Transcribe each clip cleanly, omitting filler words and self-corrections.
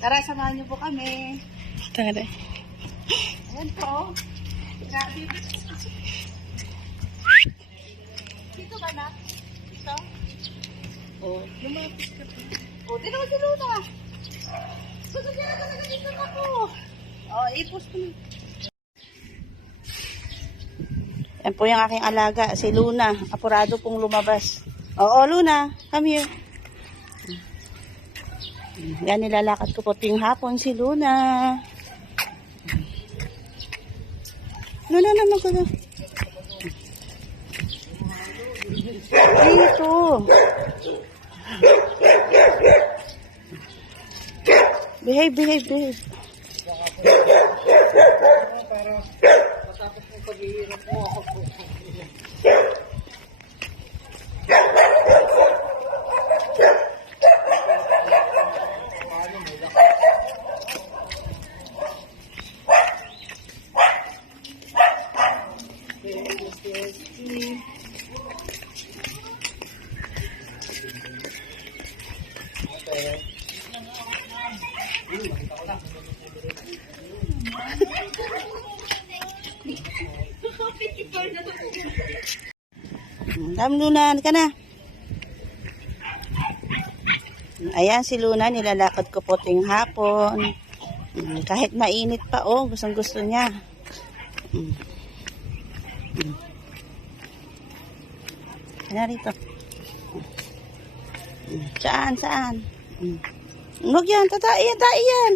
Tara, samahan niyo po kami. Tara. Ayan po. Grabe. Dito ka na? Dito? Oh, lumapis ka po. Oh, dito ka si Luna. Gusto niya na talaga dito na po. Oh, i-post ko na. Yan po yung aking alaga, si Luna. Apurado pong lumabas. Oo, Luna, come here. Yan, nilalakad ko po ting hapon si Luna. Luna naman ko na. Dito. Behave, behave, behave. Para matapos ng paghihirap mo ako po. Come, Luna, ka na. Ayan si Luna, nilalakad ko po ting hapon. Kahit mainit pa, oh, gustong gusto niya. Ano rito? Saan, saan? Huwag yan, tatai yan.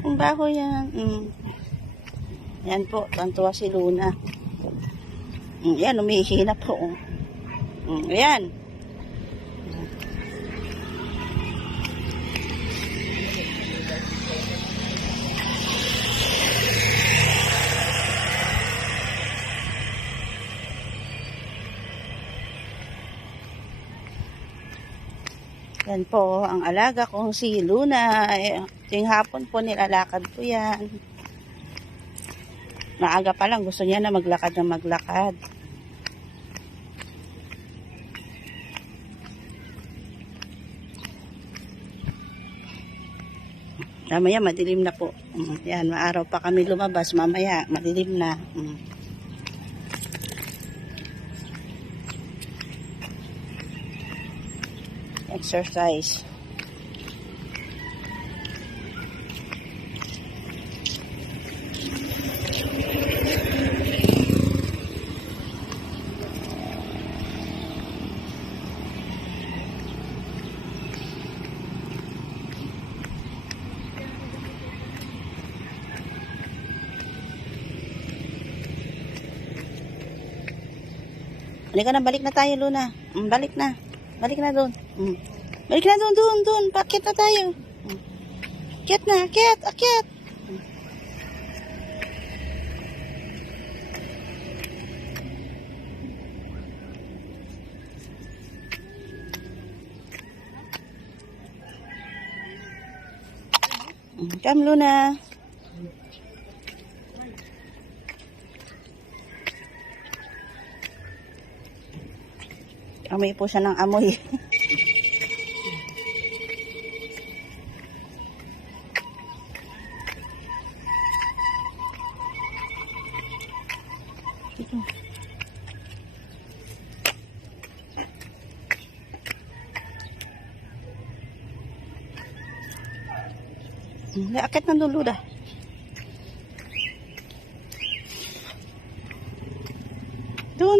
Ang baho yan. Yan po, tantuwa si Luna. Yan, umihi na po. Ayan. Yan po, ang alaga kong si Luna. Ting hapon po nilalakad ko yan. Maaga pa lang, gusto niya na maglakad na maglakad. Mamaya madilim na po. Yan, maaraw pa kami lumabas. Mamaya madilim na. Exercise. Halika na, balik na tayo, Luna. Balik na. Balik na doon. Balik na doon. Pakyat na tayo. Akyat na, akyat. Come, Luna. Amoy po siya ng amoy. Ito. Akit na dulo dah. Doon.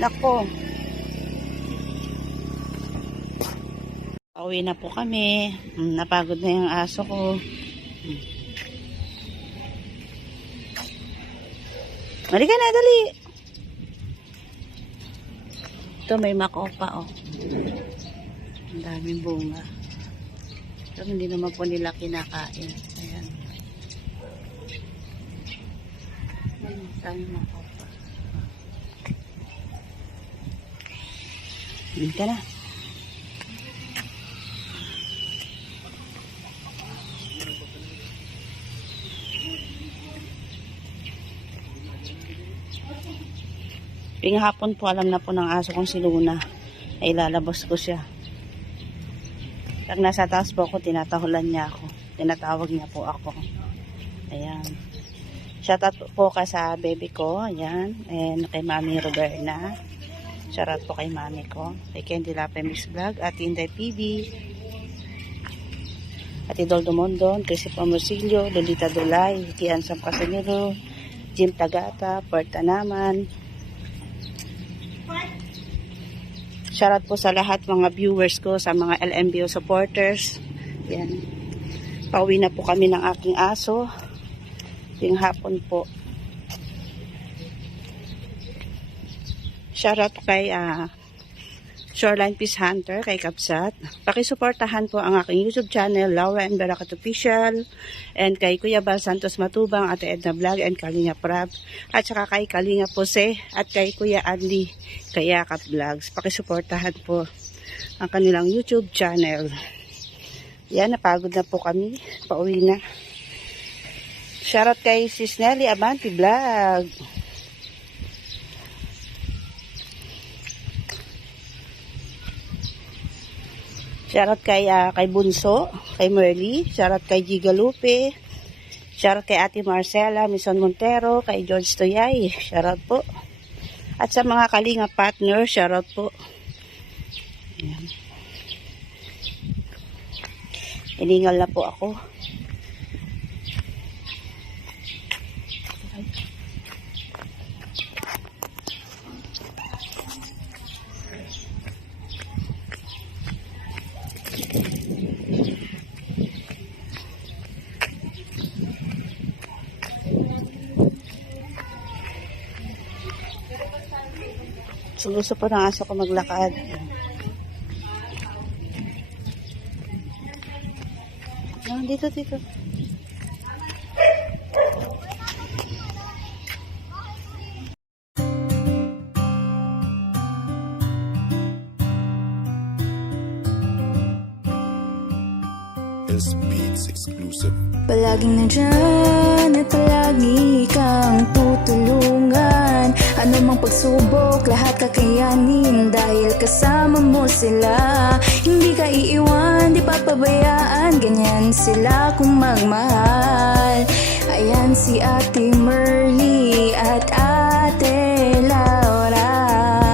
Nako. Pauwi na po kami. Napagod na yung aso ko. Halika na, dali. Ito may makopa, oh. Ang daming bunga. Pero hindi naman po nila kinakain. Ayan. Ang daming makopa. Ka na. Tuwing hapon po, alam na po ng aso kong si Luna ay lalabas ko siya. Pag nasa taas po ako, tinatahulan niya ako. Tinatawag niya po ako. Ayan. Shoutout po ka sa baby ko. Ayan. And kay Mami Roberna. Shoutout po kay Mami ko. Kay Candy Lape Mix Vlog. At Inday PB. At Idoldo Mondon. Chrissy Pomorsillo. Lolita Dulay. Kian Sam Casanero. Jim Tagata. Porta Naman. Shoutout po sa lahat mga viewers ko, sa mga LMBO supporters. Yan. Pauwi na po kami ng aking aso. Yung hapon po. Shoutout kay Shoreline Peace Hunter, kay Kapsat. Pakisuportahan po ang aking YouTube channel, Laura and Barakat Official. And kay Kuya Bal Santos Matubang, Ate Edna Vlog, and Kalinga Prab. At saka kay Kalinga Pose, at kay Kuya Adli, kay Yakap Vlogs. Pakisuportahan po ang kanilang YouTube channel. Yan, napagod na po kami. Pauwi na. Shoutout kay Sis Nelly Abanti Vlog. Shoutout kay Bunso, kay Merly, shoutout kay Gigalupe, shoutout kay Ate Marcela, Mison Montero, kay George Toyay, shoutout po. At sa mga Kalinga partner, shoutout po. Ayan. Iningal na po ako. So, gusto po ng aso ko maglakad. Dito. This Beats exclusive. Palaging nandyan at palagi kang tutulungan. Ano mang pagsubok, lahat kakayanin. Dahil kasama mo sila, hindi ka iiwan, di papabayaan. Ganyan sila kung magmahal. Ayan si Ate Merly at Ate Laura.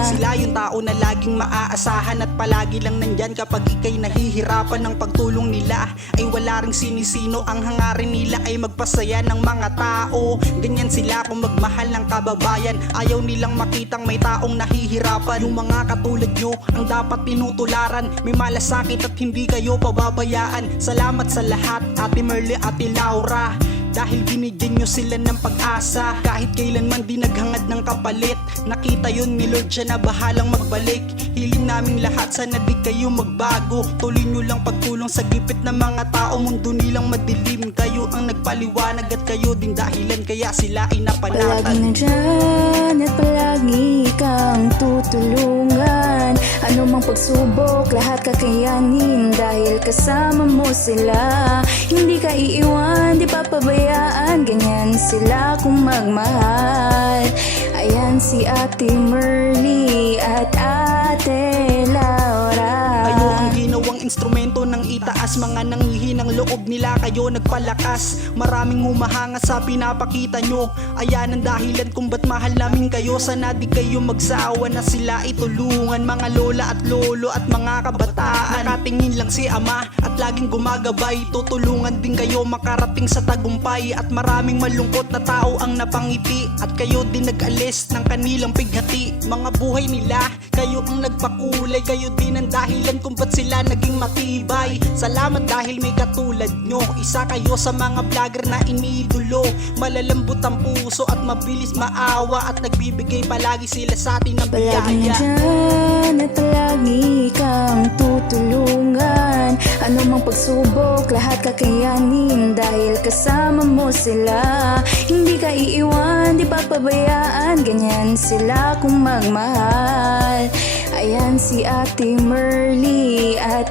Sila yung tao na laging maaasahan at palagi lang nandyan kapag ikay nahihirapan. Ng pagtulong nila ay wala ring sinisino. Ang hangarin nila ay magpasaya ng mga tao. Ganyan sila kung magmahal ng kababayan. Ayaw nilang makitang may taong nahihirapan. Yung mga katulad nyo ang dapat tinutularan. May malasakit at hindi kayo pababayaan. Salamat sa lahat, Ate Merly, Ate Laura. Dahil binigyan nyo sila ng pag-asa. Kahit kailanman di naghangad ng kapalit. Nakita yun ni Lord, siya na bahalang magbalik. Hiling naming lahat, sana di kayo magbago. Tuloy nyo lang pagtulong sa gipit ng mga tao. Mundo nilang madilim, kayo ang nagpaliwanag. At kayo din dahilan kaya sila ay napanatan. Palaging nandyan at palagi kang tutulungan. Ano mang pagsubok, lahat kakayanin. Dahil kasama mo sila, hindi ka iiwan, di papabayaan. Ganyan sila kung magmahal. Ayan si Ate Merly at Ate Laura. Kayo ang ginawang instrumento ng itaas. Mga nanghihinang loob nila, kayo nagpalakas. Maraming humahanga sa pinapakita nyo. Ayan ang dahilan kung ba't mahal namin kayo. Sana di kayo magsawa na sila itulungan. Mga lola at lolo at mga kabataan. Nakatingin lang si ama at laging gumagabay. Tutulungan din kayo makarating sa tagumpay. At maraming malungkot na tao ang napangiti. At kayo din nag-alis ng kanilang pighati. Mga buhay nila, kayo ang nagpakulay. Kayo din ang dahilan kung ba't sila naging matibay. Salamat dahil may katulad nyo. Isa kayo sa mga vlogger na iniidolo. Malalambot ang puso at mabilis maawa. At nagbibigay palagi sila sa atin ng Palaging biyaya. nandyan at palagi kang tutulungan. Ano mang pagsubok, lahat kakayanin. Dahil kasama mo sila, hindi ka iiwan, di papabayaan. Ganyan sila kung magmahal. Ayan si Ate Merly at